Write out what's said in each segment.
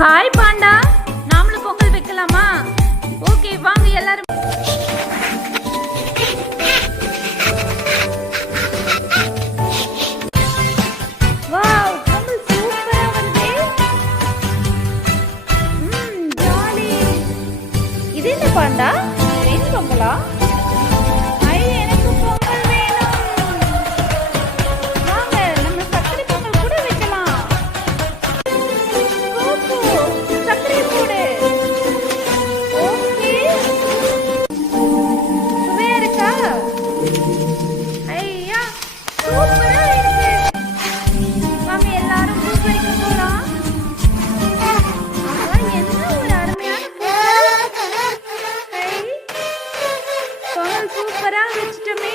Hi Panda, நாமளும் பொங்கல் வைக்கலாமா? Okay வாங்க எல்லாரும். வாவ், பொங்கல் சூப்பரா வருதே. ஜாலி. இது என்ன பாண்டா? என்ன பொங்கலா? சூப்பரா வச்சிட்டோமே.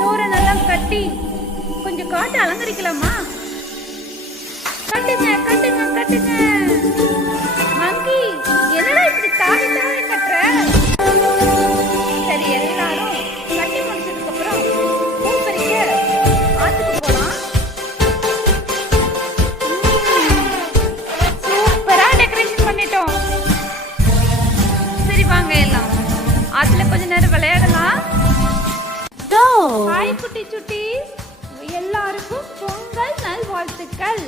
தோரணெல்லாம் கட்டி கொஞ்சம் காட்டு அலங்கரிக்கலாமா? கட்டுங்க கட்டுங்க கட்டுங்க. மங்கி, என்னடா இப்படி தாவி தாவி கட்டுற? சரி, எல்லாரும் கட்டி முடிச்சதுக்கு அப்புறம் பூ பறிக்க ஆத்துக்கு போலாம். சூப்பரா டெக்கரேஷன் பண்ணிட்டோம். சரி வாங்க, எல்லாம் ஆத்துல கொஞ்ச நேரம் விளையாடலாம். ஹாய் குட்டி சுட்டி, எல்லாருக்கும் பொங்கல் நல்வாழ்த்துக்கள்.